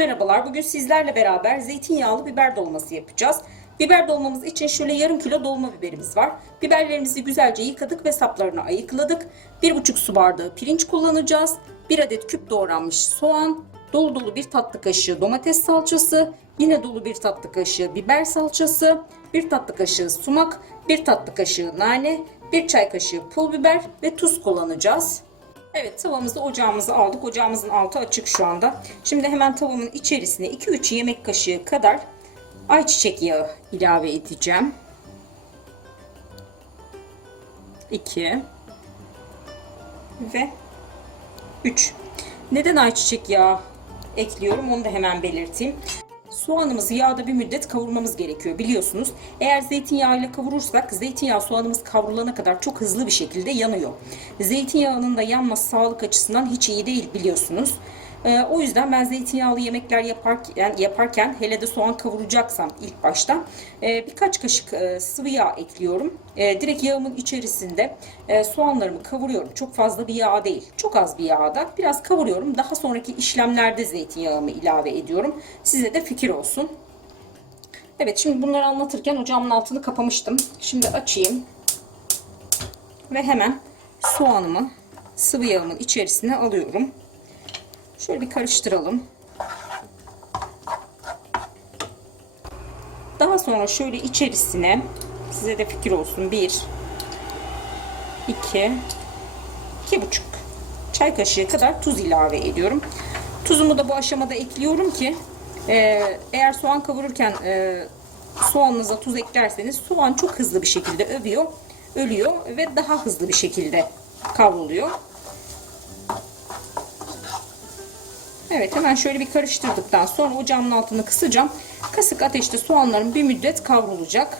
merhabalar. Bugün sizlerle beraber zeytinyağlı biber dolması yapacağız. Biber dolmamız için şöyle yarım kilo dolma biberimiz var. Biberlerimizi güzelce yıkadık ve saplarını ayıkladık. 1,5 su bardağı pirinç kullanacağız. 1 adet küp doğranmış soğan, dolu dolu bir tatlı kaşığı domates salçası, yine dolu bir tatlı kaşığı biber salçası, 1 tatlı kaşığı sumak, 1 tatlı kaşığı nane, 1 çay kaşığı pul biber ve tuz kullanacağız. Evet tavamızı ocağımıza aldık. Ocağımızın altı açık şu anda. Şimdi hemen tavamın içerisine 2-3 yemek kaşığı kadar ayçiçek yağı ilave edeceğim. 2 ve 3. Neden ayçiçek yağı ekliyorum onu da hemen belirteyim. Soğanımızı yağda bir müddet kavurmamız gerekiyor biliyorsunuz. Eğer zeytinyağıyla kavurursak zeytinyağı soğanımız kavrulana kadar çok hızlı bir şekilde yanıyor. Zeytinyağının da yanması sağlık açısından hiç iyi değil biliyorsunuz. Ee, o yüzden ben zeytinyağlı yemekler yaparken, yaparken hele de soğan kavuracaksam ilk başta e, birkaç kaşık e, sıvı yağ ekliyorum. E, direkt yağımın içerisinde e, soğanlarımı kavuruyorum. Çok fazla bir yağ değil. Çok az bir yağda biraz kavuruyorum. Daha sonraki işlemlerde zeytinyağımı ilave ediyorum. Size de fikir olsun. Evet şimdi bunları anlatırken ocağımın altını kapamıştım. Şimdi açayım. Ve hemen soğanımı sıvı yağımın içerisine alıyorum. Şöyle bir karıştıralım. Daha sonra şöyle içerisine size de fikir olsun. 1 2 2 buçuk çay kaşığı kadar tuz ilave ediyorum. Tuzumu da bu aşamada ekliyorum ki e, eğer soğan kavururken e, soğanınıza tuz eklerseniz soğan çok hızlı bir şekilde övüyor, ölüyor ve daha hızlı bir şekilde kavruluyor. Evet hemen şöyle bir karıştırdıktan sonra ocağımın altını kısacağım. Kasık ateşte soğanlarım bir müddet kavrulacak.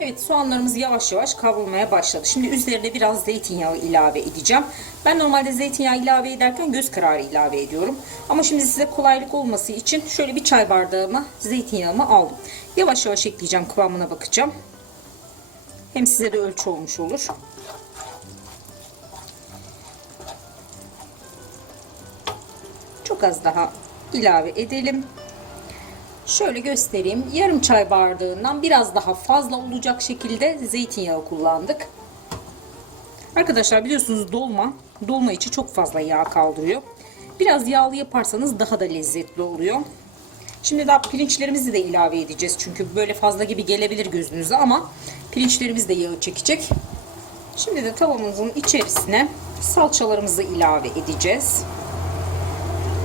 Evet soğanlarımız yavaş yavaş kavrulmaya başladı. Şimdi üzerine biraz zeytinyağı ilave edeceğim. Ben normalde zeytinyağı ilave ederken göz kararı ilave ediyorum. Ama şimdi size kolaylık olması için şöyle bir çay bardağıma zeytinyağımı aldım. Yavaş yavaş ekleyeceğim kıvamına bakacağım. Hem size de ölçü olmuş olur. Çok az daha ilave edelim. Şöyle göstereyim. Yarım çay bardağından biraz daha fazla olacak şekilde zeytinyağı kullandık. Arkadaşlar biliyorsunuz dolma, dolma içi çok fazla yağ kaldırıyor. Biraz yağlı yaparsanız daha da lezzetli oluyor. Şimdi daha pirinçlerimizi de ilave edeceğiz. Çünkü böyle fazla gibi gelebilir gözünüze ama pirinçlerimiz de yağı çekecek. Şimdi de tavamızın içerisine salçalarımızı ilave edeceğiz.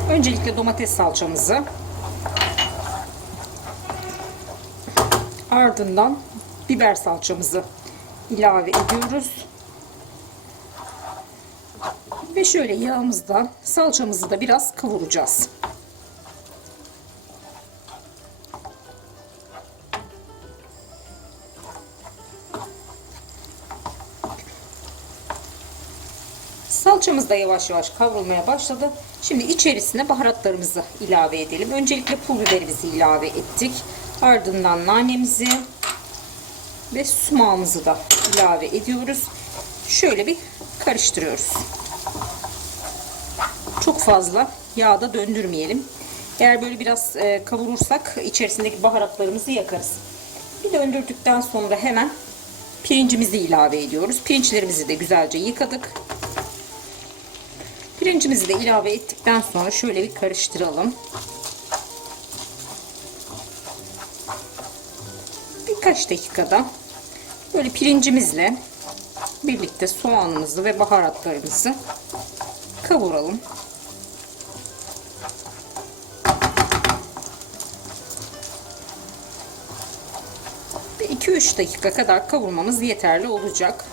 Öncelikle domates salçamızı ardından biber salçamızı ilave ediyoruz. Ve şöyle yağımızdan salçamızı da biraz kavuracağız. Salçamız da yavaş yavaş kavrulmaya başladı. Şimdi içerisine baharatlarımızı ilave edelim. Öncelikle pul biberimizi ilave ettik. Ardından nanemizi ve sumağımızı da ilave ediyoruz. Şöyle bir karıştırıyoruz. Çok fazla yağda döndürmeyelim. Eğer böyle biraz e, kavurursak içerisindeki baharatlarımızı yakarız. Bir döndürdükten sonra hemen pirincimizi ilave ediyoruz. Pirinçlerimizi de güzelce yıkadık. Pirincimizi de ilave ettikten sonra şöyle bir karıştıralım. Birkaç dakikada böyle pirincimizle birlikte soğanımızı ve baharatlarımızı kavuralım. Ve 2-3 dakika kadar kavurmamız yeterli olacak.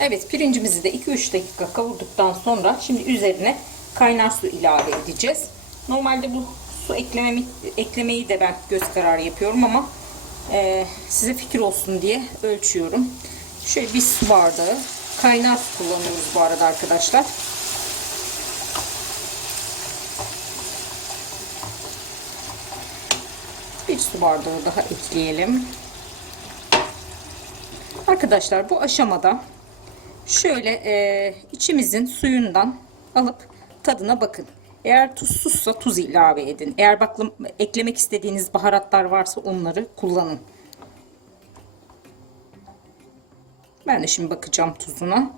Evet pirincimizi de 2-3 dakika kavurduktan sonra şimdi üzerine kaynar su ilave edeceğiz. Normalde bu su eklememi, eklemeyi de ben göz kararı yapıyorum ama e, size fikir olsun diye ölçüyorum. Şöyle bir su bardağı kaynar su kullanıyoruz bu arada arkadaşlar. Bir su bardağı daha ekleyelim. Arkadaşlar bu aşamada şöyle e, içimizin suyundan alıp tadına bakın. Eğer tuzsuzsa tuz ilave edin. Eğer bakla, eklemek istediğiniz baharatlar varsa onları kullanın. Ben de şimdi bakacağım tuzuna.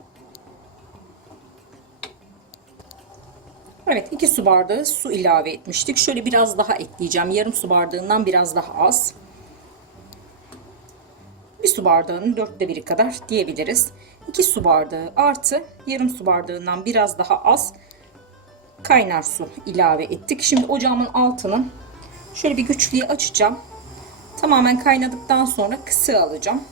Evet 2 su bardağı su ilave etmiştik. Şöyle biraz daha ekleyeceğim. Yarım su bardağından biraz daha az. Bir su bardağının dörtte biri kadar diyebiliriz. 2 su bardağı artı yarım su bardağından biraz daha az kaynar su ilave ettik. Şimdi ocağımın altını şöyle bir güçlüye açacağım. Tamamen kaynadıktan sonra kısığı alacağım.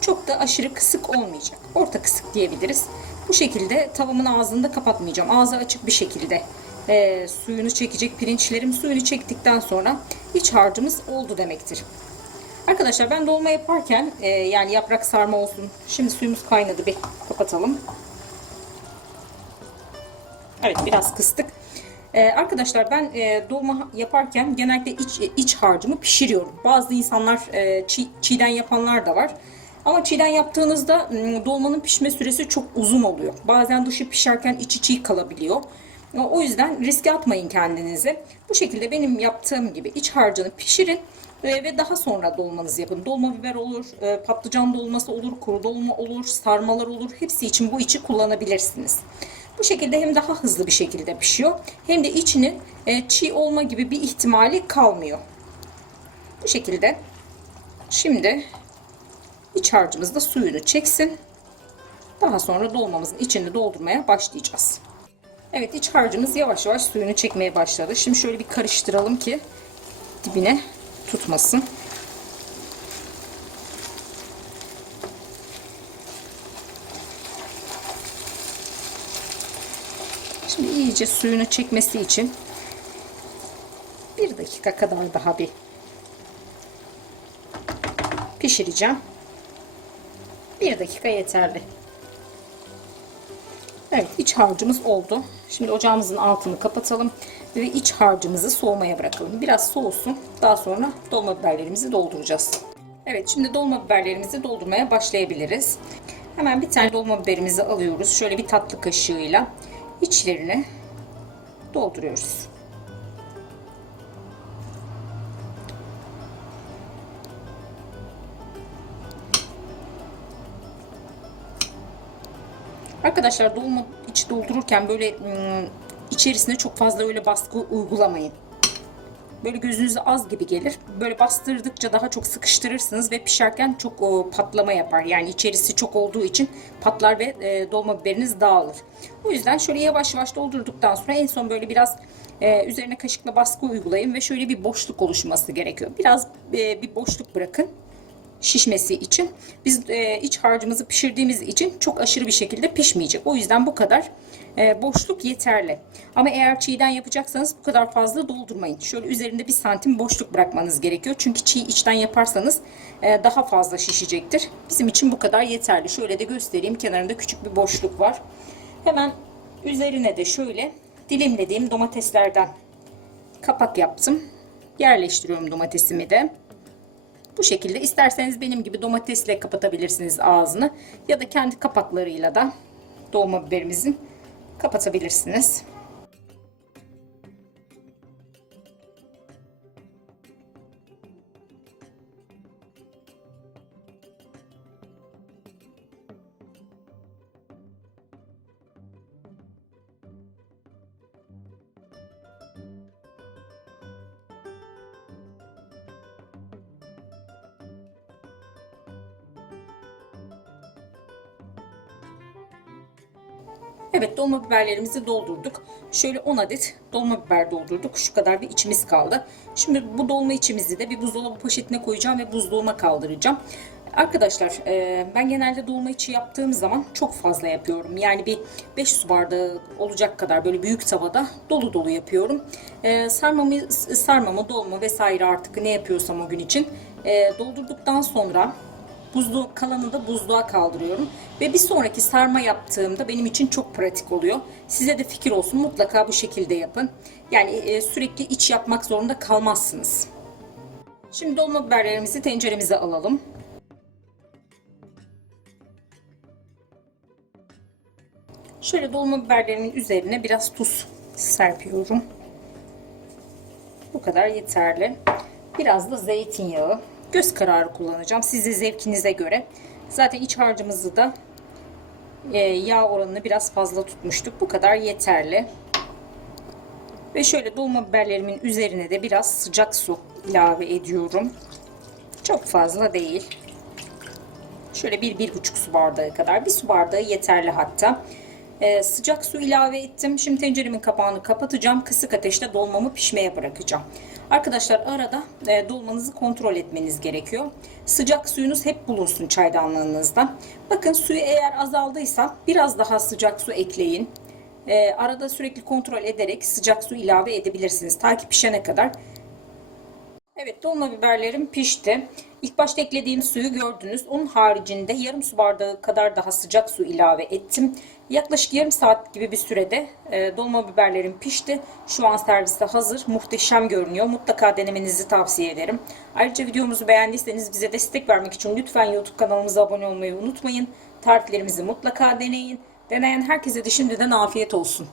Çok da aşırı kısık olmayacak. Orta kısık diyebiliriz. Bu şekilde tavamın ağzını da kapatmayacağım. Ağzı açık bir şekilde e, suyunu çekecek pirinçlerim suyunu çektikten sonra iç harcımız oldu demektir. Arkadaşlar ben dolma yaparken e, yani yaprak sarma olsun. Şimdi suyumuz kaynadı bir kapatalım. Evet biraz kıstık. Ee, arkadaşlar ben e, dolma yaparken genellikle iç, iç harcımı pişiriyorum. Bazı insanlar e, çiğ, çiğden yapanlar da var. Ama çiğden yaptığınızda m, dolmanın pişme süresi çok uzun oluyor. Bazen dışı pişerken içi çiğ kalabiliyor. O yüzden riske atmayın kendinizi. Bu şekilde benim yaptığım gibi iç harcını pişirin e, ve daha sonra dolmanızı yapın. Dolma biber olur, e, patlıcan dolması olur, kuru dolma olur, sarmalar olur. Hepsi için bu içi kullanabilirsiniz. Bu şekilde hem daha hızlı bir şekilde pişiyor hem de içinin e, çiğ olma gibi bir ihtimali kalmıyor. Bu şekilde şimdi iç harcımız da suyunu çeksin. Daha sonra dolmamızın içini doldurmaya başlayacağız. Evet iç harcımız yavaş yavaş suyunu çekmeye başladı. Şimdi şöyle bir karıştıralım ki dibine tutmasın. Şimdi iyice suyunu çekmesi için bir dakika kadar daha bir pişireceğim. Bir dakika yeterli. Evet iç harcımız oldu. Şimdi ocağımızın altını kapatalım ve iç harcımızı soğumaya bırakalım. Biraz soğusun. Daha sonra dolma biberlerimizi dolduracağız. Evet şimdi dolma biberlerimizi doldurmaya başlayabiliriz. Hemen bir tane dolma biberimizi alıyoruz. Şöyle bir tatlı kaşığıyla içlerine dolduruyoruz. Arkadaşlar dolma içi doldururken böyle ım, içerisine çok fazla öyle baskı uygulamayın. Böyle gözünüze az gibi gelir. Böyle bastırdıkça daha çok sıkıştırırsınız ve pişerken çok o, patlama yapar. Yani içerisi çok olduğu için patlar ve e, dolma biberiniz dağılır. O yüzden şöyle yavaş yavaş doldurduktan sonra en son böyle biraz e, üzerine kaşıkla baskı uygulayın ve şöyle bir boşluk oluşması gerekiyor. Biraz e, bir boşluk bırakın şişmesi için. Biz e, iç harcımızı pişirdiğimiz için çok aşırı bir şekilde pişmeyecek. O yüzden bu kadar e, boşluk yeterli. Ama eğer çiğden yapacaksanız bu kadar fazla doldurmayın. Şöyle üzerinde bir santim boşluk bırakmanız gerekiyor. Çünkü çiğ içten yaparsanız e, daha fazla şişecektir. Bizim için bu kadar yeterli. Şöyle de göstereyim. Kenarında küçük bir boşluk var. Hemen üzerine de şöyle dilimlediğim domateslerden kapak yaptım. Yerleştiriyorum domatesimi de. Bu şekilde isterseniz benim gibi domatesle kapatabilirsiniz ağzını ya da kendi kapaklarıyla da dolma biberimizin kapatabilirsiniz. Evet dolma biberlerimizi doldurduk. Şöyle 10 adet dolma biber doldurduk. Şu kadar bir içimiz kaldı. Şimdi bu dolma içimizi de bir buzdolabı poşetine koyacağım ve buzluğuma kaldıracağım. Arkadaşlar e, ben genelde dolma içi yaptığım zaman çok fazla yapıyorum. Yani bir 5 su bardağı olacak kadar böyle büyük tavada dolu dolu yapıyorum. E, sarmamı, sarmamı, dolma vesaire artık ne yapıyorsam o gün için e, doldurduktan sonra Buzlu kalanını da buzluğa kaldırıyorum. Ve bir sonraki sarma yaptığımda benim için çok pratik oluyor. Size de fikir olsun mutlaka bu şekilde yapın. Yani e, sürekli iç yapmak zorunda kalmazsınız. Şimdi dolma biberlerimizi tenceremize alalım. Şöyle dolma biberlerimin üzerine biraz tuz serpiyorum. Bu kadar yeterli. Biraz da zeytinyağı. Göz kararı kullanacağım. Siz de zevkinize göre. Zaten iç harcımızı da e, yağ oranını biraz fazla tutmuştuk. Bu kadar yeterli. Ve şöyle dolma biberlerimin üzerine de biraz sıcak su ilave ediyorum. Çok fazla değil. Şöyle bir, bir buçuk su bardağı kadar. Bir su bardağı yeterli hatta. Ee, sıcak su ilave ettim. Şimdi tenceremin kapağını kapatacağım. Kısık ateşte dolmamı pişmeye bırakacağım. Arkadaşlar arada e, dolmanızı kontrol etmeniz gerekiyor. Sıcak suyunuz hep bulunsun çaydanlığınızda. Bakın suyu eğer azaldıysa biraz daha sıcak su ekleyin. E, arada sürekli kontrol ederek sıcak su ilave edebilirsiniz. Ta ki pişene kadar. Evet dolma biberlerim pişti. İlk başta eklediğim suyu gördünüz. Onun haricinde yarım su bardağı kadar daha sıcak su ilave ettim. Yaklaşık yarım saat gibi bir sürede e, dolma biberlerim pişti. Şu an serviste hazır. Muhteşem görünüyor. Mutlaka denemenizi tavsiye ederim. Ayrıca videomuzu beğendiyseniz bize destek vermek için lütfen YouTube kanalımıza abone olmayı unutmayın. Tariflerimizi mutlaka deneyin. Deneyen herkese de şimdiden afiyet olsun.